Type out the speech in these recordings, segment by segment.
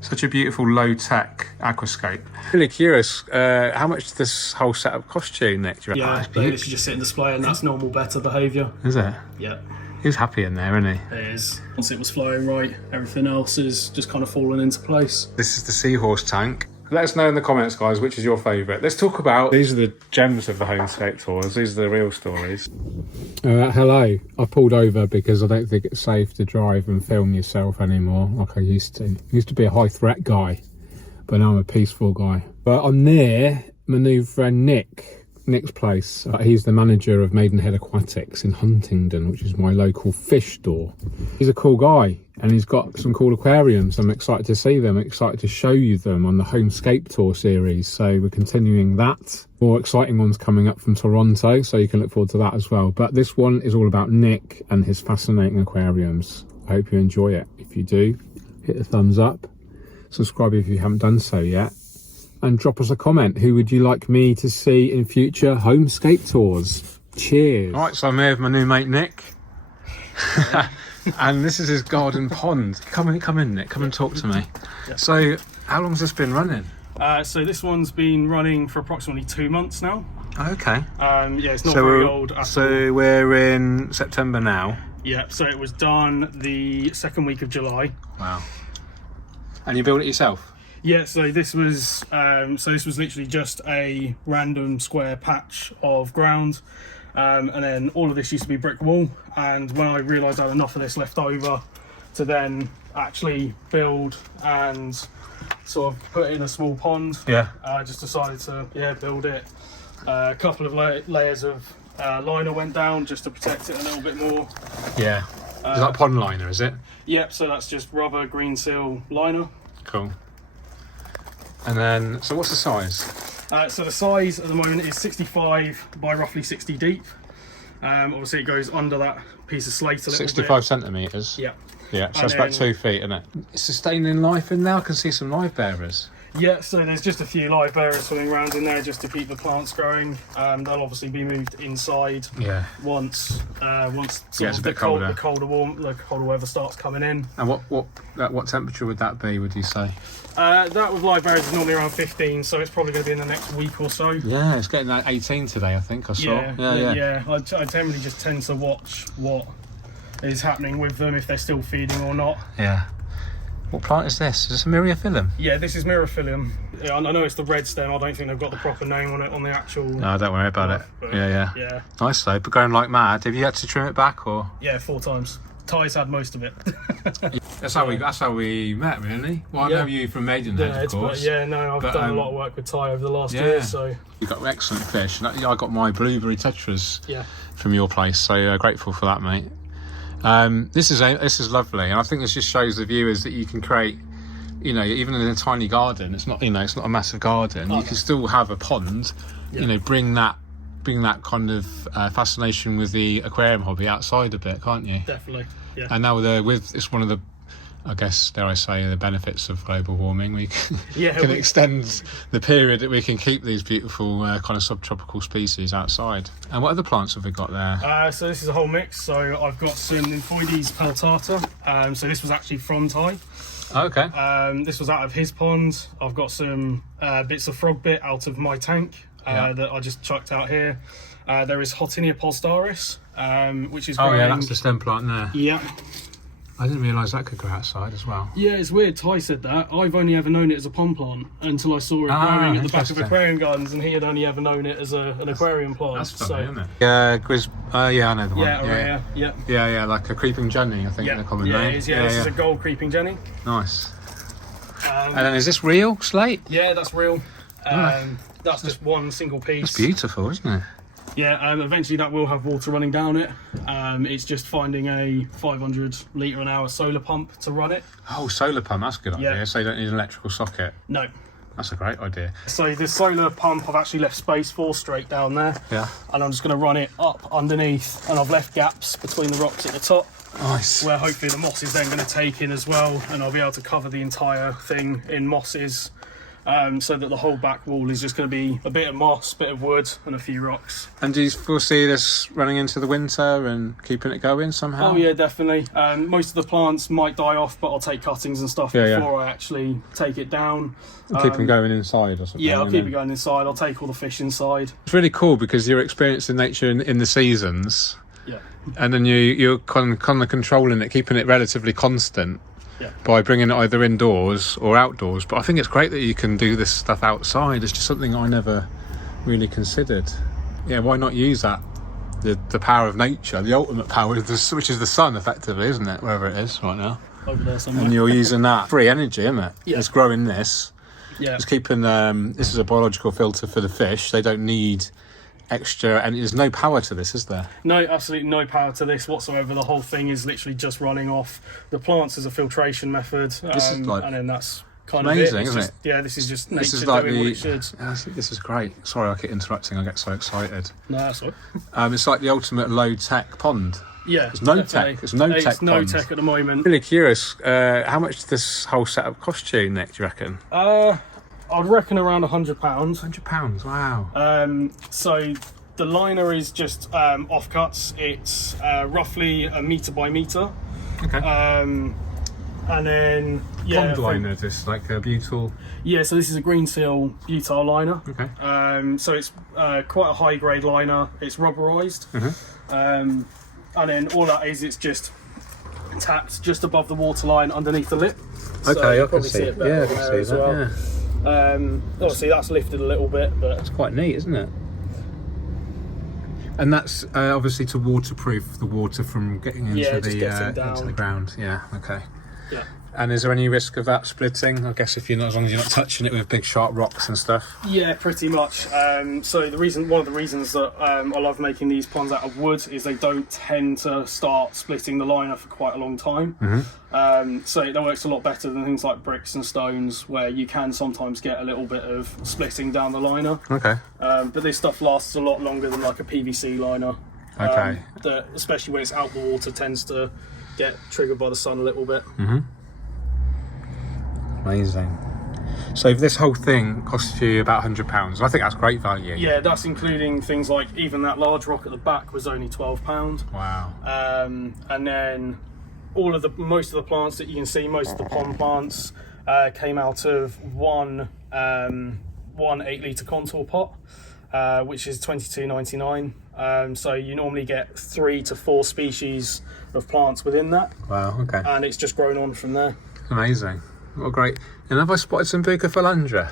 Such a beautiful low-tech aquascape. Really curious, how much does this whole setup cost you, Nick? Do you Yeah, they literally just sit in display and that's normal betta behaviour. Is it? Yeah. He's happy in there, isn't he? It is. Once it was flowing right, everything else is just kind of falling into place. This is the Seahorse tank. Let us know in the comments, guys, which is your favourite. Let's talk about... These are the gems of the homescape tours. These are the real stories. Hello. I pulled over because I don't think it's safe to drive and film yourself anymore like I used to. I used to be a high threat guy, but now I'm a peaceful guy. But I'm near my new friend Nick's place. He's the manager of Maidenhead Aquatics in Huntingdon, which is my local fish store. He's a cool guy and he's got some cool aquariums. I'm excited to see them, excited to show you them on the Homescape Tour series. So we're continuing that. More exciting ones coming up from Toronto, so you can look forward to that as well. But this one is all about Nick and his fascinating aquariums. I hope you enjoy it. If you do, hit the thumbs up, subscribe if you haven't done so yet, and drop us a comment. Who would you like me to see in future Homescape tours? Cheers. All right, so I'm here with my new mate Nick. And this is his garden pond. Come in, Nick. Come and talk to me. Yeah. So, how long's this been running? So this one's been running for approximately 2 months now. Okay. Yeah, it's not very old at all. So we're in September now. Yeah, so it was done the second week of July. Wow. And you built it yourself? Yeah, so this was literally just a random square patch of ground, and then all of this used to be brick wall. And when I realised I had enough of this left over to then actually build and sort of put in a small pond, I just decided to build it. A couple of layers of liner went down just to protect it a little bit more. Yeah. Is that pond liner, is it? Yep. So that's just rubber green seal liner. Cool. And then, so what's the size? So the size at the moment is 65 by roughly 60 deep. Obviously it goes under that piece of slate a little 65 bit. centimetres? Yeah. Yeah, so that's about 2 feet, isn't it? It's sustaining life in there. I can see some live bearers. Yeah, so there's just a few live bearers swimming around in there just to keep the plants growing. They'll obviously be moved inside once it's a bit colder. The colder weather starts coming in. And what temperature would that be, would you say? That with live bearers is normally around 15, so it's probably going to be in the next week or so. Yeah, it's getting like 18 today, I think I saw. Yeah. I generally just tend to watch what is happening with them, if they're still feeding or not. Yeah. What plant is this? Is this a myriophyllum? Yeah, this is myriophyllum. Yeah, I know it's the red stem. I don't think they've got the proper name on it on the actual... No, don't worry about it. Yeah. Nice though, but going like mad. Have you had to trim it back or...? Yeah, 4 times. Ty's had most of it. That's how we met, really. Well, I know you from Maidenhead, of course. I've done a lot of work with Ty over the last year, so... You've got excellent fish. I got my blueberry tetras from your place, so grateful for that, mate. This is lovely, and I think this just shows the viewers that you can create, even in a tiny garden. It's not, it's not a massive garden. You can still have a pond. Bring that kind of fascination with the aquarium hobby outside a bit, can't you? Definitely. Yeah. And now it's one of the, I guess, dare I say, the benefits of global warming. We can extend the period that we can keep these beautiful kind of subtropical species outside. And what other plants have we got there? So this is a whole mix. So I've got some Nymphoides peltata. So this was actually from Ty. Okay. This was out of his pond. I've got some bits of frog bit out of my tank that I just chucked out here. There is Hotinia polstaris, which is growing. Oh yeah, that's the stem plant there. Yeah. I didn't realise that could go outside as well. Yeah, it's weird. Ty said that. I've only ever known it as a pond plant until I saw it growing at the back of aquarium gardens, and he had only ever known it as an aquarium plant. That's funny, isn't it? Yeah, I know the one. Yeah, like a creeping Jenny, I think they're common name. It is. This is a gold creeping Jenny. Nice. And then is this real slate? Yeah, that's real. That's just one single piece. It's beautiful, isn't it? Yeah, eventually that will have water running down it. It's just finding a 500 litre an hour solar pump to run it. Oh, solar pump, that's a good idea. So you don't need an electrical socket. No. That's a great idea. So the solar pump I've actually left space for straight down there. Yeah. And I'm just going to run it up underneath, and I've left gaps between the rocks at the top. Nice. Where hopefully the moss is then going to take in as well, and I'll be able to cover the entire thing in mosses. so that the whole back wall is just going to be a bit of moss, bit of wood, and a few rocks. And do you foresee this running into the winter and keeping it going somehow? Oh yeah, definitely. Most of the plants might die off, but I'll take cuttings and stuff before I actually take it down. And keep them going inside or something? Yeah, I'll keep it going inside. I'll take all the fish inside. It's really cool because you're experiencing nature in the seasons. Yeah. And then you're kind of controlling it, keeping it relatively constant. Yeah. By bringing it either indoors or outdoors. But I think it's great that you can do this stuff outside. It's just something I never really considered. Yeah, why not use that? The power of nature, the ultimate power, which is the sun, effectively, isn't it? Wherever it is right now. Over there somewhere. And you're using that free energy, isn't it? Yeah. It's growing this. Yeah. It's keeping. This is a biological filter for the fish. They don't need extra, and there's no power to this, is there? No, absolutely no power to this whatsoever. The whole thing is literally just running off the plants as a filtration method. This is like and then that's kind amazing, of it. isn't it? Yeah, this is just nature This is like doing what it should. This is great. Sorry, I keep interrupting. I get so excited. No, that's all right. It's like the ultimate low tech pond. Yeah, It's no definitely. tech. It's no tech. It's no pond. tech at the moment. Really curious. How much does this whole setup cost you, Nick? Do you reckon? I'd reckon around £100. £100. Wow. So the liner is just offcuts. It's roughly a metre by metre. Okay. And then Pond liner, this like a butyl. Yeah, so this is a green seal butyl liner. Okay. So it's quite a high grade liner. It's rubberized. And then all that is, it's just tapped just above the waterline underneath the lip. Okay, so I can see it. Yeah, I can see that. Yeah. Obviously that's lifted a little bit, but It's quite neat, isn't it? And that's obviously to waterproof the water from getting into the ground. Yeah. Okay. yeah. And is there any risk of that splitting? I guess if you're not, as long as you're not touching it with big sharp rocks and stuff. Yeah, pretty much. So one of the reasons that I love making these ponds out of wood is they don't tend to start splitting the liner for quite a long time. So that works a lot better than things like bricks and stones, where you can sometimes get a little bit of splitting down the liner. Okay. But this stuff lasts a lot longer than like a PVC liner. Okay. That, especially when it's out the water, tends to get triggered by the sun a little bit. Amazing. So this whole thing costs you about £100. I think that's great value. Yeah, that's including things like even that large rock at the back was only £12. Wow. And then most of the plants that you can see, most of the pond plants came out of one 8-litre contour pot, which is $22.99. So you normally get 3 to 4 species of plants within that. Wow. Okay. And it's just grown on from there. Amazing. What great. And have I spotted some Bucophalandra?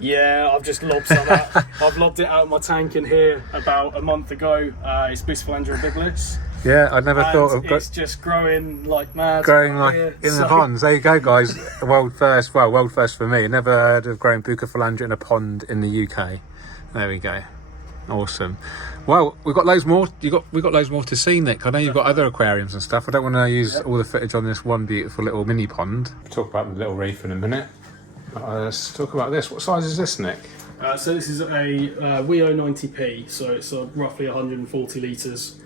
Yeah, I've just lobbed some out. I've lobbed it out of my tank in here about a month ago. It's Bucophalandra bigless. Yeah, I never thought of it's just growing like mad. growing like in the ponds. There you go, guys. World first for me. Never heard of growing Bucophalandra in a pond in the UK. There we go. Awesome. Well, we've got loads more. We've got loads more to see, Nick. I know you've got other aquariums and stuff. I don't want to use all the footage on this one beautiful little mini pond. We'll talk about the little reef in a minute. Let's talk about this. What size is this, Nick? So this is a WEO 90p, so it's roughly 140 litres.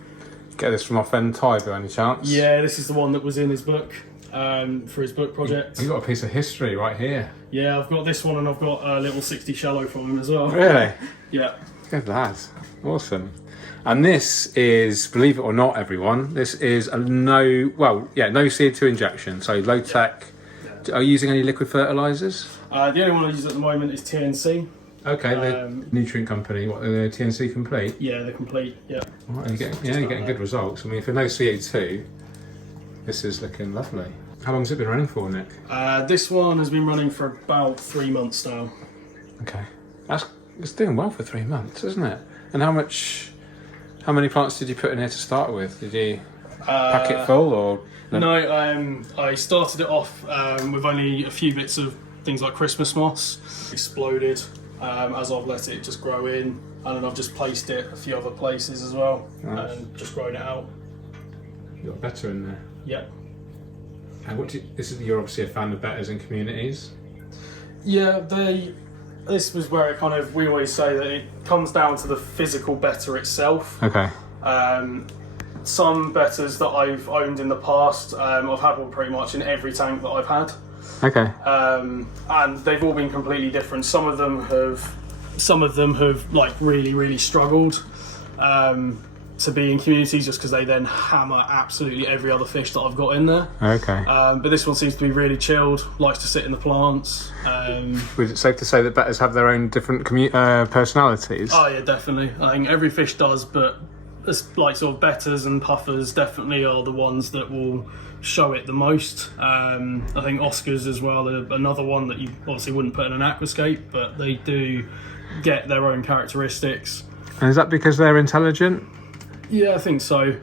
Get this from our friend Ty, by any chance? Yeah, this is the one that was in his book for his book project. You've got a piece of history right here. Yeah, I've got this one, and I've got a little 60 shallow from him as well. Really? Yeah. Good lad. Awesome. And this is, believe it or not, everyone, this is no CO2 injection, so low tech. Yeah. Are you using any liquid fertilizers? The only one I use at the moment is TNC. Okay, the nutrient company, what, the TNC Complete? Yeah, the Complete, yeah. Right, you're getting good results. I mean, for no CO2, this is looking lovely. How long has it been running for, Nick? This one has been running for about 3 months now. Okay. It's doing well for 3 months, isn't it? And how many plants did you put in here to start with? Did you pack it full or? No, I started it off with only a few bits of things like Christmas moss. Exploded as I've let it just grow in, and then I've just placed it a few other places as well. Nice. And just grown it out. You got better in there. Yep. And you're obviously a fan of betters in communities. Yeah, this was where we always say that it comes down to the physical better itself. Okay. Some betters that I've owned in the past, I've had one pretty much in every tank that I've had. Okay. And they've all been completely different. Some of them have like really struggled to be in communities, just because they then hammer absolutely every other fish that I've got in there. Okay. But this one seems to be really chilled, likes to sit in the plants. Was it safe to say that betters have their own different personalities? Oh yeah, definitely. I think every fish does, but it's like sort of betters and puffers definitely are the ones that will show it the most. I think Oscars as well are another one that you obviously wouldn't put in an aquascape, but they do get their own characteristics. And is that because they're intelligent? Yeah, I think so.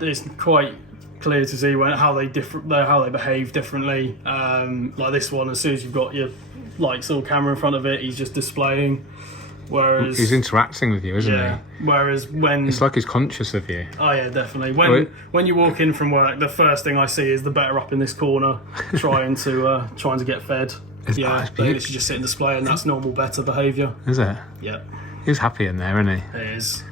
It's quite clear to see how they behave differently. Like this one, as soon as you've got your like sort of camera in front of it, he's just displaying. Whereas he's interacting with you, isn't he? Whereas when it's like he's conscious of you. Oh yeah, definitely. When you walk in from work, the first thing I see is the better up in this corner, trying to get fed. They literally just sit and display, and that's normal better behaviour. Is it? Yeah. He's happy in there, isn't he? It is.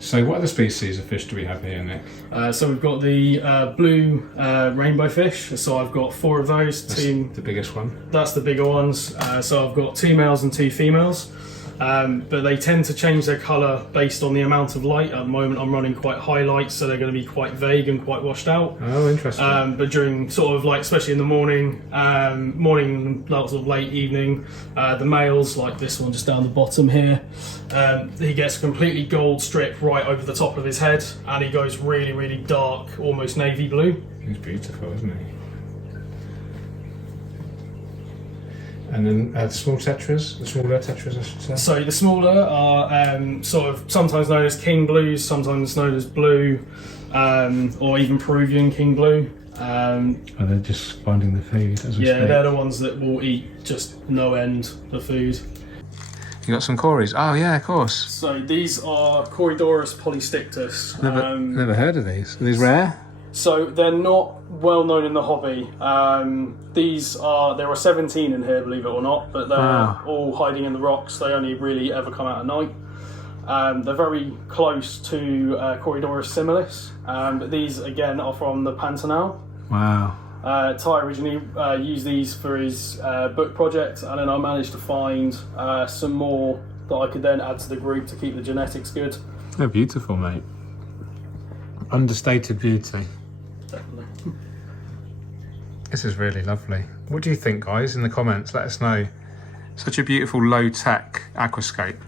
So what other species of fish do we have here, Nick? So we've got the blue rainbow fish. So I've got 4 of those. That's the biggest one. That's the bigger ones. So I've got 2 males and 2 females. But they tend to change their colour based on the amount of light. At the moment I'm running quite high light, so they're going to be quite vague and quite washed out. Oh, interesting. But during sort of like, especially in the morning, sort of late evening, the males, like this one just down the bottom here, he gets a completely gold strip right over the top of his head, and he goes really dark, almost navy blue. He's beautiful, isn't he? And then the smaller tetras, I should say. So the smaller are sort of sometimes known as king blues, sometimes known as blue, or even Peruvian king blue. They're just finding the food as we speak. They're the ones that will eat just no end of food. You got some Quarries? Oh yeah, of course. So these are Corydorus polystictus. Never heard of these. Are these rare? So they're not well known in the hobby. There are 17 in here, believe it or not, but they're all hiding in the rocks. They only really ever come out at night. They're very close to Corydorus similis, but these again are from the Pantanal. Wow. Ty originally used these for his book project, and then I managed to find some more that I could then add to the group to keep the genetics good. They're beautiful, mate. Understated beauty. Definitely. This is really lovely. What do you think, guys? In the comments, let us know. Such a beautiful low-tech aquascape.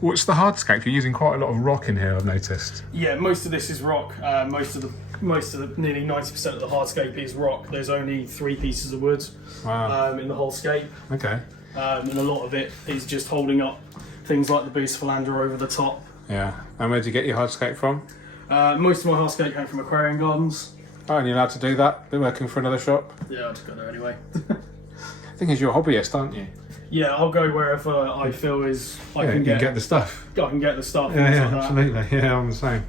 What's the hardscape? You're using quite a lot of rock in here, I've noticed. Yeah, most of this is rock. Most of the nearly 90% of the hardscape is rock. There's only 3 pieces of wood in the whole scape. Okay. And a lot of it is just holding up things like the boost philander over the top. Yeah. And where did you get your hardscape from? Most of my hardscape came from Aquarium Gardens. Oh, and you're allowed to do that? Been working for another shop? Yeah, I'll just go there anyway. The thing is, you're a hobbyist, aren't you? Yeah, I'll go wherever I feel I can get the stuff. I can get the stuff. Yeah, absolutely. Yeah, I'm the same.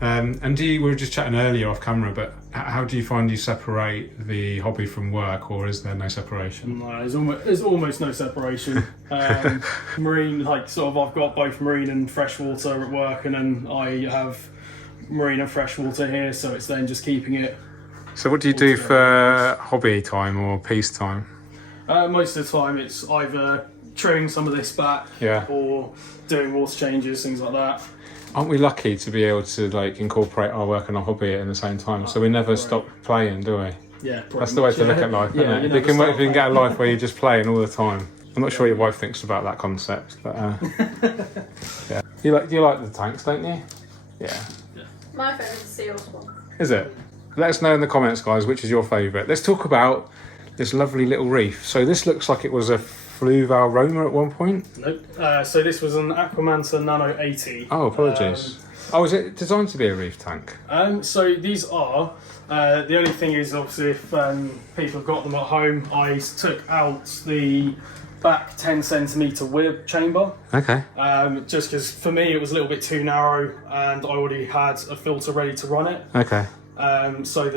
And we were just chatting earlier off camera, but how do you find you separate the hobby from work, or is there no separation? No, there's almost no separation. Marine, like sort of, I've got both marine and freshwater at work, and then I have marine and freshwater here, so it's then just keeping it. So what do you do for hobby time or peace time? Most of the time it's either trimming some of this back, or doing water changes, things like that. Aren't we lucky to be able to like incorporate our work and our hobby at the same time? So we never stop playing, do we? Yeah, that's the way to look at life, isn't it? If you can get a life where you're just playing all the time. I'm not sure what your wife thinks about that concept, but yeah. Do you like the tanks, don't you? Yeah. My favourite is the Seahorse one. Is it? Let us know in the comments, guys, which is your favourite. Let's talk about this lovely little reef. So this looks like it was a Fluval Roma at one point? Nope. So this was an Aquamanta Nano 80. Oh, apologies. Is it designed to be a reef tank? So these are. The only thing is, obviously, if people have got them at home, I took out the back 10 centimetre width chamber. Okay. Just because for me it was a little bit too narrow, and I already had a filter ready to run it. Okay. So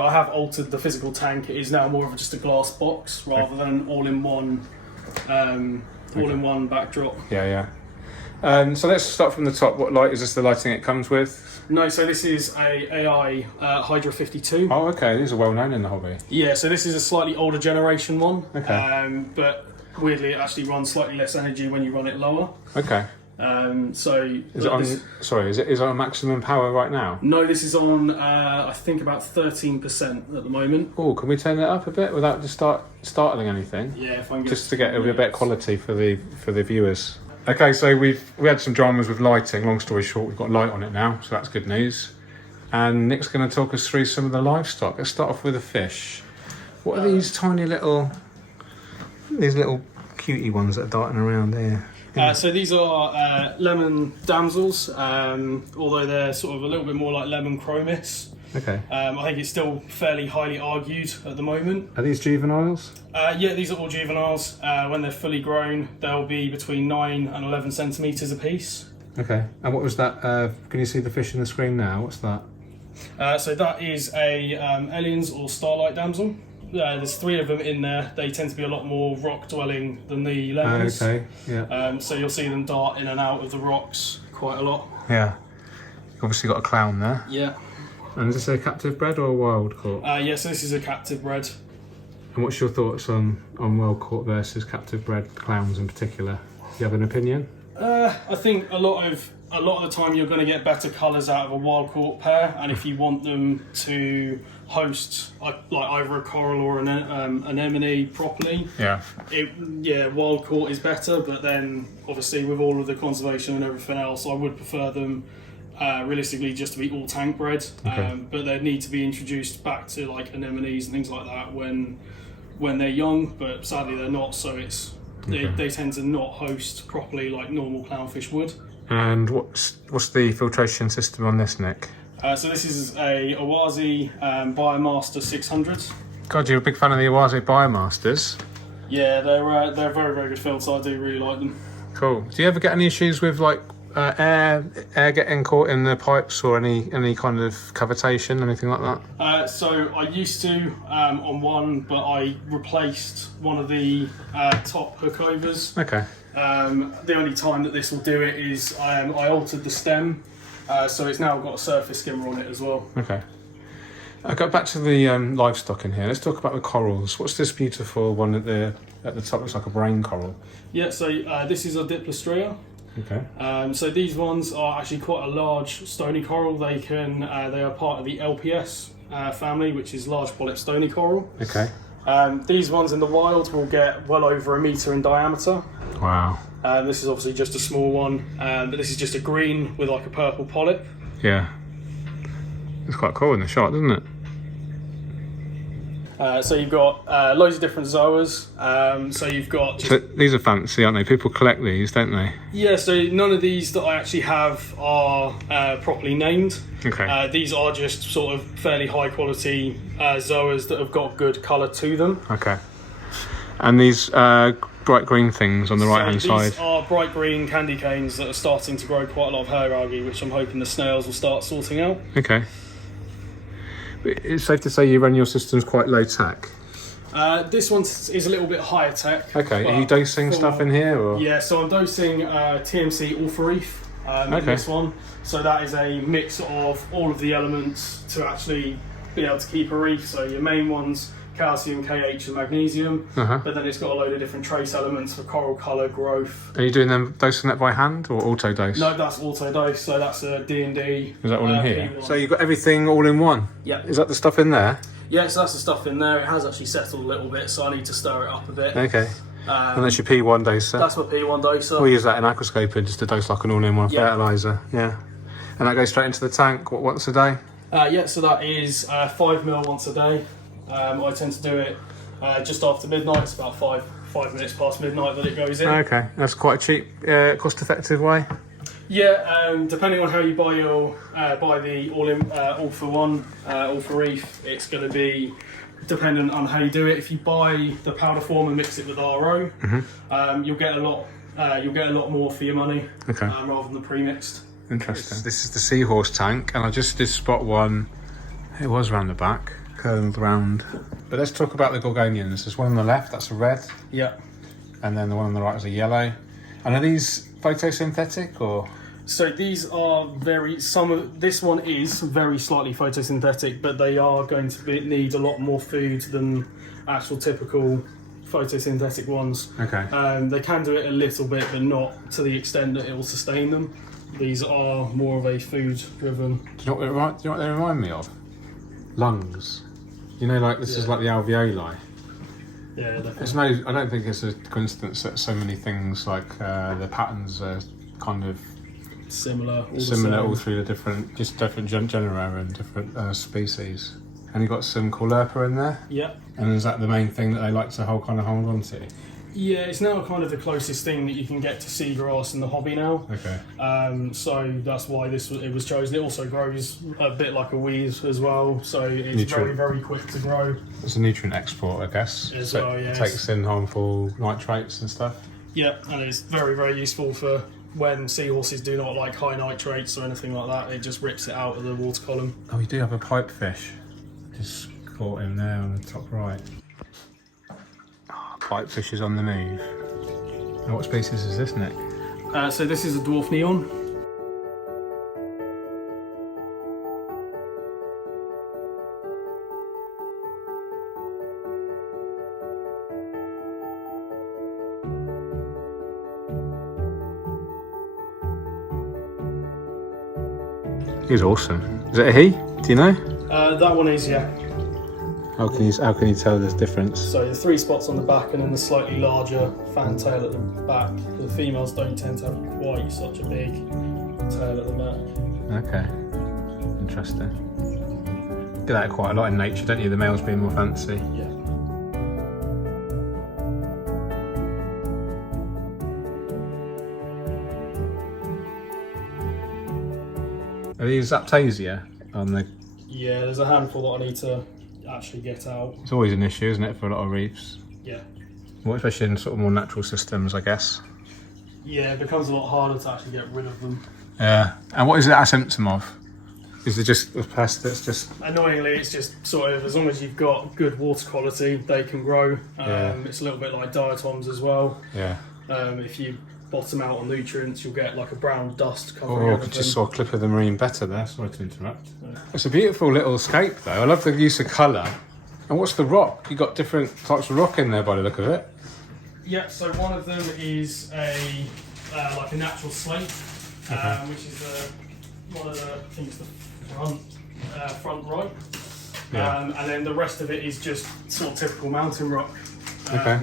I have altered the physical tank. It is now more of just a glass box rather than all in one backdrop. Yeah. So let's start from the top. What light is this? The lighting it comes with? No, so this is a AI Hydra 52. Oh, okay. These are well known in the hobby. Yeah, so this is a slightly older generation one. Okay. But weirdly, it actually runs slightly less energy when you run it lower. Okay. So is it on? Sorry, is it on maximum power right now? No, this is on. I think about 13% at the moment. Oh, can we turn it up a bit without just startling anything? Yeah, if I can get Just to get a bit of quality for the viewers. Okay, so we had some dramas with lighting. Long story short, we've got light on it now, so that's good news. And Nick's going to talk us through some of the livestock. Let's start off with the fish. What are these tiny little cutie ones that are darting around here? So these are lemon damsels, although they're sort of a little bit more like lemon chromis. Okay. I think it's still fairly highly argued at the moment. Are these juveniles? Yeah, these are all juveniles. When they're fully grown, they'll be between 9 and 11 centimetres a piece. Okay. And what was that? Can you see the fish in the screen now? What's that? So that is a Elians or starlight damsel. There's 3 of them in there. They tend to be a lot more rock dwelling than the lemons. Okay, yeah. So you'll see them dart in and out of the rocks quite a lot. Yeah. You've obviously got a clown there. Yeah. And is this a captive bred or a wild caught? Yeah, so this is a captive bred. And what's your thoughts on wild caught versus captive bred clowns in particular? Do you have an opinion? I think a lot of the time you're going to get better colours out of a wild caught pair, and if you want them to host like either a coral or an anemone properly, wild caught is better. But then obviously with all of the conservation and everything else, I would prefer them realistically just to be all tank bred. Okay. But they need to be introduced back to like anemones and things like that when they're young. But sadly they're not, so it's they tend to not host properly like normal clownfish would. And what's the filtration system on this, Nick? So this is a Awazi Biomaster 600. God, you're a big fan of the Awazi Biomasters. Yeah, they're a very, very good filter. I do really like them. Cool. Do you ever get any issues with like air getting caught in the pipes or any kind of cavitation, anything like that? So I used to on one, but I replaced one of the top hookovers. Okay. The only time that this will do it is I altered the stem. So it's now got a surface skimmer on it as well. Okay. I'll go back to the livestock in here. Let's talk about the corals. What's this beautiful one at the top? Looks like a brain coral. Yeah, so this is a Diplostrea. Okay. So these ones are actually quite a large stony coral. They are part of the LPS family, which is large polyp stony coral. Okay. These ones in the wild will get well over 1 metre in diameter. Wow. This is obviously just a small one, but this is just a green with like a purple polyp. Yeah. It's quite cool in the shot, doesn't it? So you've got loads of different zoas. So you've got... So these are fancy, aren't they? People collect these, don't they? Yeah, so none of these that I actually have are properly named. Okay. These are just sort of fairly high quality zoas that have got good colour to them. Okay. And these bright green things on the right-hand side? These are bright green candy canes that are starting to grow quite a lot of hair algae, which I'm hoping the snails will start sorting out. Okay. It's safe to say you run your systems quite low tech. This one is a little bit higher tech. Okay, are you dosing stuff in here? Or? Yeah, so I'm dosing TMC Ulfa-Reef in this one. So that is a mix of all of the elements to actually be able to keep a reef. So your main ones, calcium, KH and magnesium, but then it's got a load of different trace elements for coral colour, growth. Are you doing them dosing that by hand or auto dose? No, that's auto dose, so that's a D&D. Is that all in here? P1. So you've got everything all in one? Yeah. Is that the stuff in there? Yeah, so that's the stuff in there. It has actually settled a little bit, so I need to stir it up a bit. Okay. And that's your P1 doser? That's my P1 doser. We'll use that in aquascaping just to dose like an all-in-one fertiliser. Yeah. And that goes straight into the tank, what, once a day? Yeah, so that is 5 ml once a day. I tend to do it just after midnight. It's about 5 minutes past midnight that it goes in. Okay, that's quite a cheap, cost-effective way. Yeah, depending on how you buy the all-for-one, all-for-reef, it's going to be dependent on how you do it. If you buy the powder form and mix it with RO, you'll get a lot more for your money, rather than the pre-mixed. Interesting. This is the Seahorse tank, and I just did spot one. It was round the back, curled round. But let's talk about the Gorgonians. There's one on the left, that's a red. Yeah. And then the one on the right is a yellow. And are these photosynthetic or? So these are this one is very slightly photosynthetic, but they are going to need a lot more food than actual typical photosynthetic ones. Okay. They can do it a little bit, but not to the extent that it will sustain them. These are more of a food-driven. Do you know what they remind me of? Lungs. You know, like this is like the alveoli. Yeah, definitely. I don't think it's a coincidence that so many things like the patterns are kind of similar all through the different genera and different species. And you've got some caulerpa in there. Yeah. And is that the main thing that they like to hold on to? Yeah, it's now kind of the closest thing that you can get to seagrass in the hobby now. Okay. So that's why it was chosen. It also grows a bit like a weed as well, so it's very, very quick to grow. It's a nutrient export, I guess. As well, it takes in harmful nitrates and stuff. Yeah, and it's very, very useful for when seahorses do not like high nitrates or anything like that. It just rips it out of the water column. Oh, we do have a pipefish. Just caught him there on the top right. Pipefish is on the move. Now, what species is this, Nick? So this is a dwarf neon. He's awesome. Is it a he? Do you know? That one is, yeah. How can you tell the difference? So the 3 spots on the back and then the slightly larger fantail at the back. The females don't tend to have quite such a big tail at the back. Okay, interesting. Do that quite a lot in nature, don't you? The males being more fancy. Yeah. Are these Aptasia on the? Yeah, there's a handful that I need to actually get out. It's always an issue, isn't it, for a lot of reefs? Yeah. Well, especially in sort of more natural systems, I guess. Yeah, it becomes a lot harder to actually get rid of them. Yeah. And what is that a symptom of? Is it just a pest that's just... Annoyingly, it's just sort of, as long as you've got good water quality, they can grow. Yeah. It's a little bit like diatoms as well. Yeah. If you bottom out on nutrients, you'll get like a brown dust covering Oh, I everything. just saw a clip of the marine betta there. Sorry to interrupt. Yeah. It's a beautiful little scape, though. I love the use of colour. And what's the rock? You've got different types of rock in there by the look of it. Yeah, so one of them is like a natural slate, which is one of the, I think it's the front right. Yeah. And then the rest of it is just sort of typical mountain rock. Okay.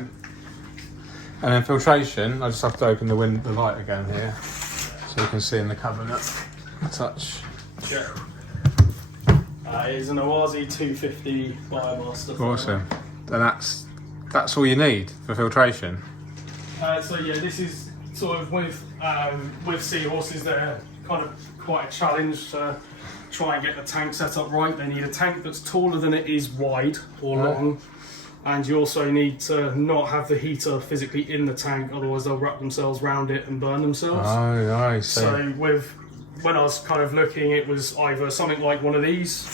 And then filtration, I just have to open the light again here, so you can see in the cabinet a touch. Yeah. It is an Oazi 250 Biomaster. Awesome. And that's all you need for filtration? So yeah, this is sort of with seahorses, they're kind of quite a challenge to try and get the tank set up right. They need a tank that's taller than it is wide or long. And you also need to not have the heater physically in the tank, otherwise they'll wrap themselves around it and burn themselves. Oh, nice. So when I was kind of looking, it was either something like one of these,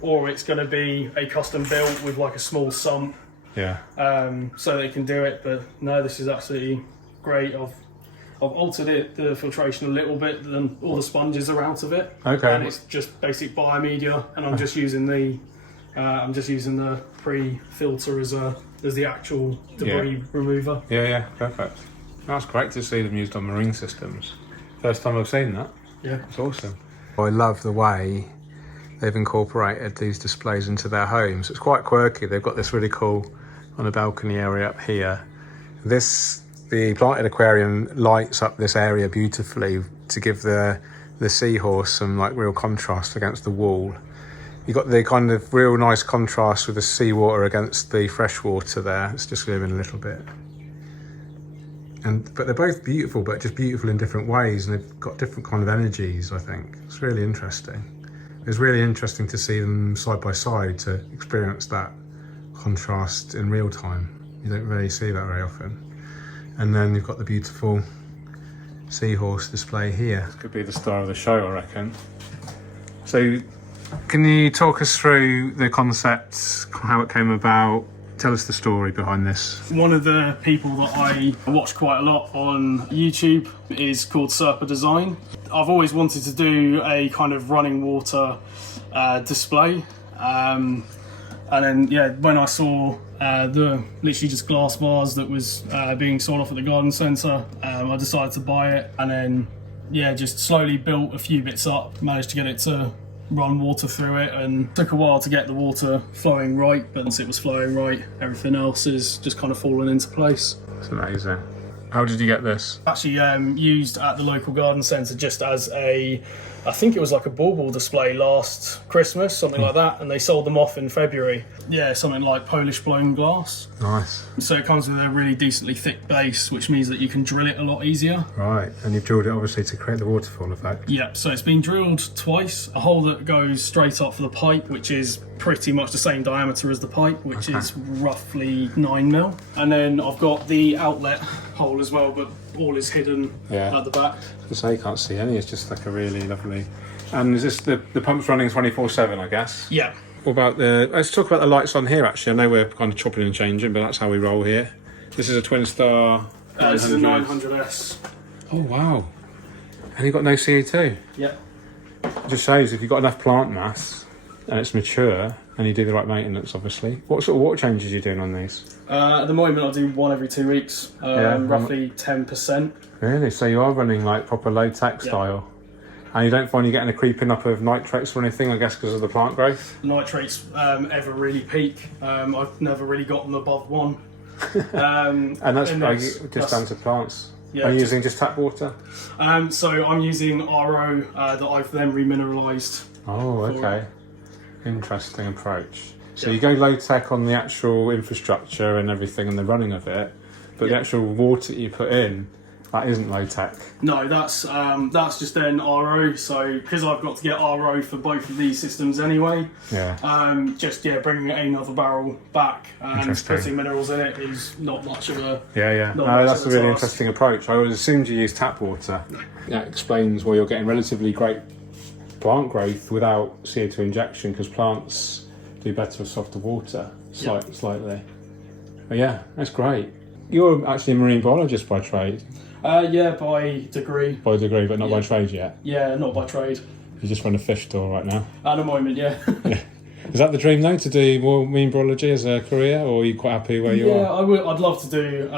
or it's going to be a custom built with like a small sump. Yeah. So they can do it, but no, this is absolutely great. I've altered the filtration a little bit, then all the sponges are out of it. Okay. And it's just basic biomedia, and I'm just using the pre-filter as the actual debris remover. Yeah, perfect. That's great to see them used on marine systems. First time I've seen that. Yeah. It's awesome. I love the way they've incorporated these displays into their homes. It's quite quirky. They've got this really cool on a balcony area up here. The planted aquarium lights up this area beautifully to give the seahorse some like real contrast against the wall. You've got the kind of real nice contrast with the seawater against the fresh water there. It's just moving a little bit. But they're both beautiful, but just beautiful in different ways, and they've got different kind of energies, I think. It's really interesting. It's really interesting to see them side by side, to experience that contrast in real time. You don't really see that very often. And then you've got the beautiful seahorse display here. This could be the star of the show, I reckon. So, can you talk us through the concept, how it came about, Tell us the story behind this. One of the people that I watch quite a lot on YouTube is called Serpa Design. I've always wanted to do a kind of running water display. And then, yeah, when I saw the literally just glass vase that was being sold off at the garden centre, I decided to buy it, and then, yeah, just slowly built a few bits up, managed to get it to run water through it, and took a while to get the water flowing right, but once it was flowing right, everything else is just kind of fallen into place. It's amazing. How did you get this? Actually used at the local garden centre just as a, I think it was like a bauble display last Christmas, something like that, and they sold them off in February. Yeah, something like Polish blown glass. Nice. So it comes with a really decently thick base, which means that you can drill it a lot easier. Right, and you've drilled it obviously to create the waterfall effect. Yeah, so it's been drilled twice, a hole that goes straight up for the pipe, which is pretty much the same diameter as the pipe, which is roughly 9mm. And then I've got the outlet hole as well, but all is hidden at the back. So you can't see any, it's just like a really lovely... And is this the pump's running 24/7, I guess? Yeah. What about let's talk about the lights on here actually. I know we're kind of chopping and changing, but that's how we roll here. This is a twin star. This is a 900S. Oh wow. And you've got no CO2. Yeah. It just shows if you've got enough plant mass and it's mature and you do the right maintenance, obviously. What sort of water changes are you doing on these? At the moment I do one every 2 weeks, roughly 10%. Really? So you are running like proper low-tech style? And you don't find you're getting a creeping up of nitrates or anything, I guess, because of the plant growth? Nitrates ever really peak. I've never really got them above 1. And that's down to plants. Yeah, Are you using just tap water? So I'm using RO that I've then remineralised. Oh, okay. Interesting approach. So you go low tech on the actual infrastructure and everything and the running of it, but the actual water that you put in, that isn't low tech. No, that's just then RO. So because I've got to get RO for both of these systems anyway. Bringing another barrel back and putting minerals in it is not much of a that's a really interesting approach. I always assumed you use tap water. That explains why you're getting relatively great plant growth without CO2 injection, because plants do better with softer water slightly. But yeah, that's great. You're actually a marine biologist by trade. By degree. By degree, but not by trade yet? Yeah, not by trade. You just run a fish store right now? At the moment, yeah. Is that the dream though, to do more marine biology as a career, or are you quite happy where you are? Yeah, I'd love to do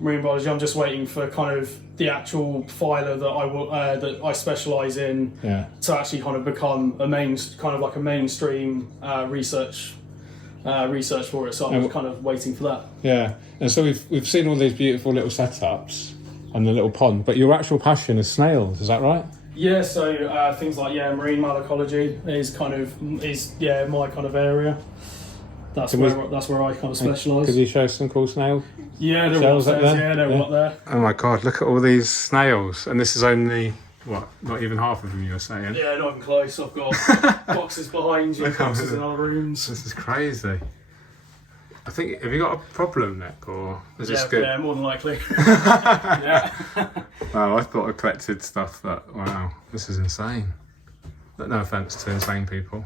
marine biology. I'm just waiting for kind of the actual filer that I specialise in to actually kind of become a mainstream research for it. So I'm kind of waiting for that. Yeah, and so we've seen all these beautiful little setups and the little pond, but your actual passion is snails, is that right? Yeah, so things like marine malacology is my kind of area. That's where I kind of specialise. Could you show some cool snail? Yeah, they're all upstairs. Yeah, they're all up there. Oh my god, look at all these snails, and this is only not even half of them you were saying? Yeah, not even close. I've got boxes behind you, boxes in other rooms. This is crazy. I think, have you got a problem, Nick, or is this good? Yeah, more than likely. Yeah. Wow, I thought I collected stuff that, wow, this is insane. But no offence to insane people.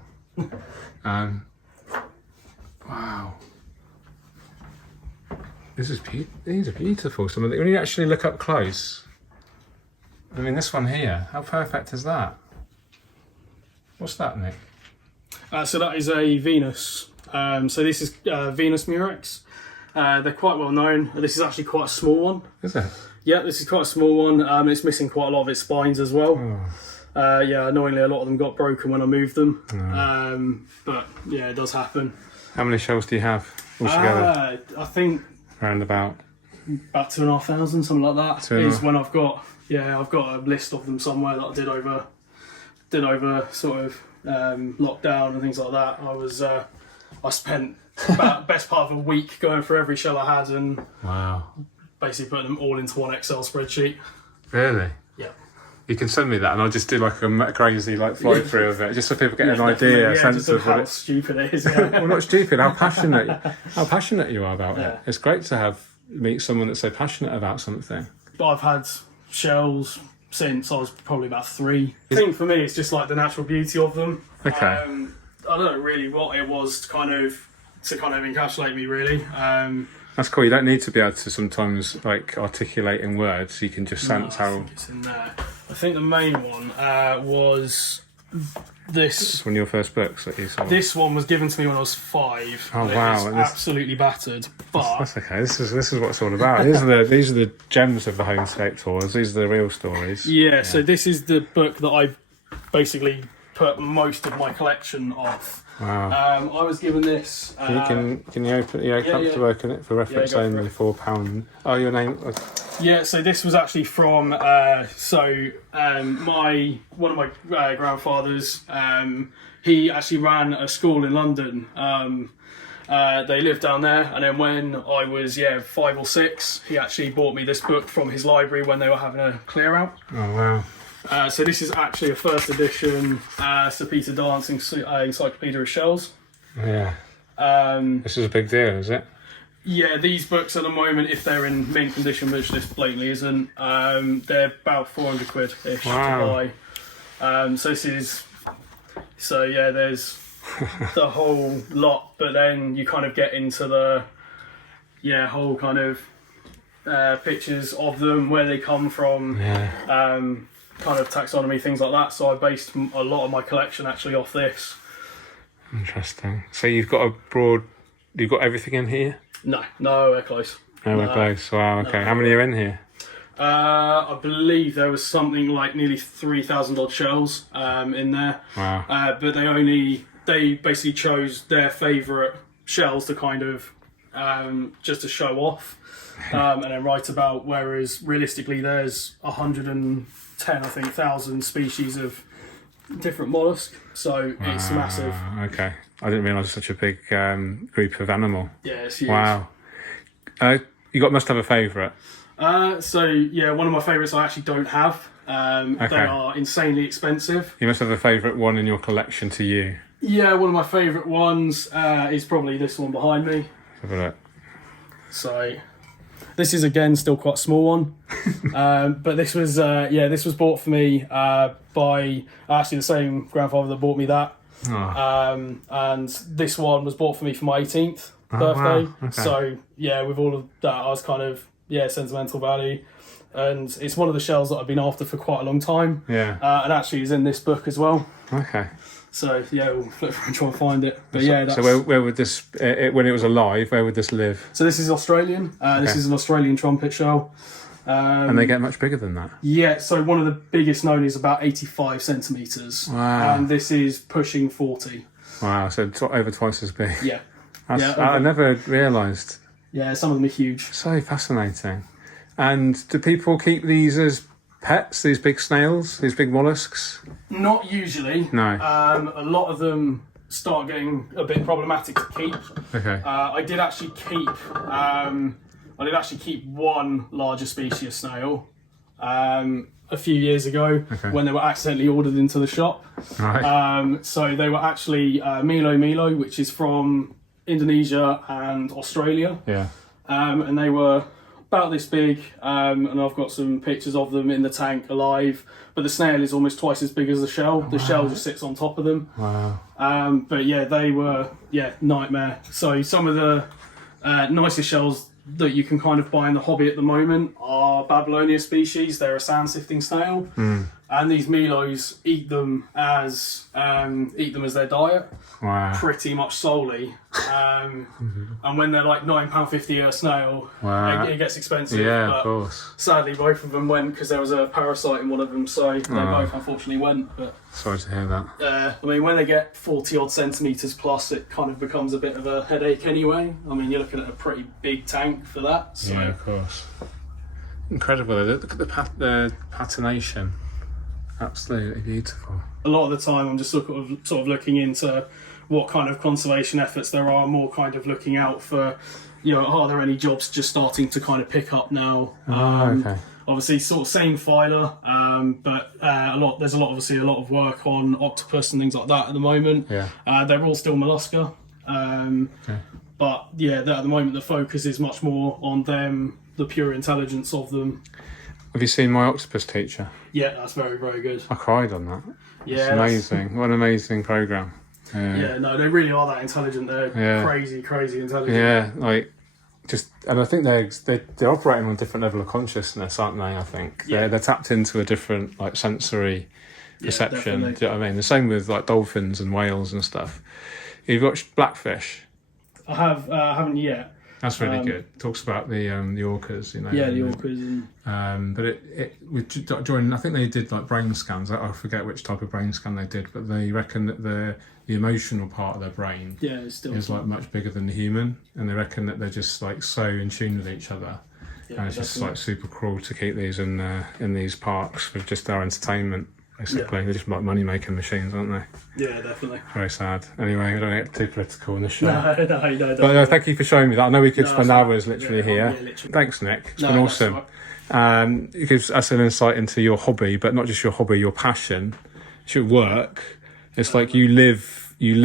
Wow. These are beautiful. Some of when you actually look up close, I mean, this one here, how perfect is that? What's that, Nick? So that is a Venus. So this is Venus murex. They're quite well known. This is actually quite a small one. Is it? Yeah, this is quite a small one. It's missing quite a lot of its spines as well. Oh. Annoyingly, a lot of them got broken when I moved them. But yeah, it does happen. How many shells do you have altogether? I think around about 2,500, something like that. Is when I've got a list of them somewhere that I did over sort of lockdown and things like that. I spent about best part of a week going through every shell I had and basically putting them all into one Excel spreadsheet. Really? Yeah. You can send me that, and I'll just do like a crazy fly through of it, just so people get an idea, a sense of how stupid it is. Yeah. Well, not stupid. How passionate you are about it. It's great to meet someone that's so passionate about something. But I've had shells since I was probably about 3. I think for me, it's just like the natural beauty of them. Okay. I don't know really what it was to kind of to kind of encapsulate me, really. That's cool. You don't need to be able to sometimes like articulate in words. You can just sense I how. think it's in there. I think the main one was this. It's one of your first books that you saw. This one was given to me when I was 5. Oh, and wow. It was And this- absolutely battered. But That's okay. This is what it's all about. These are the gems of the Homescape tours. These are the real stories. yeah, so this is the book that I've basically put most of my collection off. Wow. I was given this. Can you open? Yeah, yeah, comfortable open it for reference go for only. it. £4. Oh, your name. Yeah, so this was actually from one of my grandfathers. He actually ran a school in London. They lived down there, and then when I was 5 or 6, he actually bought me this book from his library when they were having a clear out. Oh wow. So this is actually a first edition Sir Peter Dance Encyclopedia of Shells. Yeah. This is a big deal, is it? Yeah, these books at the moment, if they're in mint condition, which this blatantly isn't, they're about 400 quid-ish Wow. to buy. There's the whole lot, but then you kind of get into the whole kind of pictures of them, where they come from, kind of taxonomy, things like that. So I based a lot of my collection actually off this. Interesting. So you've got everything in here? No, we're close. No, we're close. Wow. Okay. How many are in here? I believe there was something like nearly 3,000 odd shells in there. Wow. But they basically chose their favourite shells to kind of just to show off, and then write about. Whereas realistically, there's 110, I think, thousand species of different mollusk. So it's massive. Okay. I didn't realise such a big group of animal. Yeah, it's huge. Wow. Must have a favourite. One of my favourites I actually don't have. They are insanely expensive. You must have a favourite one in your collection to you. Yeah, one of my favourite ones is probably this one behind me. Let's have a look. So this is again still quite a small one, but this was bought for me by actually the same grandfather that bought me that. Oh. And this one was bought for me for my 18th birthday. Wow. Okay. So with all of that, I was kind of sentimental value, and it's one of the shells that I've been after for quite a long time. Yeah. And actually is in this book as well. Okay. So we'll flip through and try and find it. But So where would this, when it was alive, where would this live? So this is Australian. This is an Australian trumpet shell. And they get much bigger than that? Yeah, so one of the biggest known is about 85 centimetres. Wow. And this is pushing 40. Wow, so over twice as big. Yeah. I never realised. Yeah, some of them are huge. So fascinating. And do people keep these as pets, these big snails, these big mollusks? Not usually. No. A lot of them start getting a bit problematic to keep. Okay. I did actually keep one larger species of snail a few years ago when they were accidentally ordered into the shop. Right. So they were actually Milo, which is from Indonesia and Australia. Yeah. And they were about this big, and I've got some pictures of them in the tank alive. But the snail is almost twice as big as the shell. The shell just sits on top of them. Wow. But they were nightmare. So some of the nicest shells that you can kind of buy in the hobby at the moment are Babylonia species. They're a sand sifting snail, and these Milos eat them as their diet. Wow. Pretty much solely. And when they're like £9.50 a snail, it gets expensive. Yeah, but of course. sadly, both of them went because there was a parasite in one of them, so they both unfortunately went. But Sorry to hear that. when they get 40 odd centimetres plus, it kind of becomes a bit of a headache anyway. I mean, you're looking at a pretty big tank for that. So. Yeah, of course. Incredible. Look at the patination. Absolutely beautiful. A lot of the time, I'm just sort of looking into what kind of conservation efforts there are, more kind of looking out for, are there any jobs just starting to kind of pick up now? Okay. Obviously, sort of same phyla, but there's a lot of work on octopus and things like that at the moment. Yeah. They're all still mollusca, but at the moment the focus is much more on them, the pure intelligence of them. Have you seen My Octopus Teacher? Yeah, that's very, very good. I cried on that. Yeah, It's amazing. What an amazing programme. Yeah, no, they really are that intelligent. They're crazy intelligent. Yeah, like and I think they're operating on a different level of consciousness, aren't they? I think they're tapped into a different like sensory perception. Do you know what I mean? The same with like dolphins and whales and stuff. You've watched Blackfish. I haven't yet. That's really good. Talks about the orcas, you know. Yeah, the orcas. But during, I think they did like brain scans. I forget which type of brain scan they did, but they reckon that the emotional part of their brain is like much bigger than the human, and they reckon that they're just like so in tune with each other. And it's just like super cruel to keep these in these parks with just our entertainment. Basically, they're just like money-making machines, aren't they? Yeah, definitely. Very sad. Anyway, I don't get too political in the show. No. But thank you for showing me that. I know we could spend hours literally here. Literally. Thanks, Nick. It's been awesome. It gives us an insight into your hobby, but not just your hobby, your passion. It's your work. It's like you live your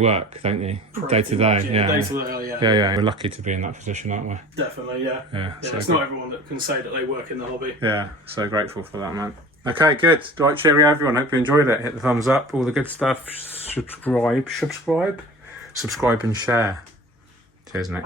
work, don't you? Day to day. Day to day, Yeah. We're lucky to be in that position, aren't we? Definitely, yeah. So it's not everyone that can say that they work in the hobby. Yeah, so grateful for that, man. Okay, good. Right, cheerio, everyone. Hope you enjoyed it. Hit the thumbs up, all the good stuff. Subscribe, and share. Cheers, Nick.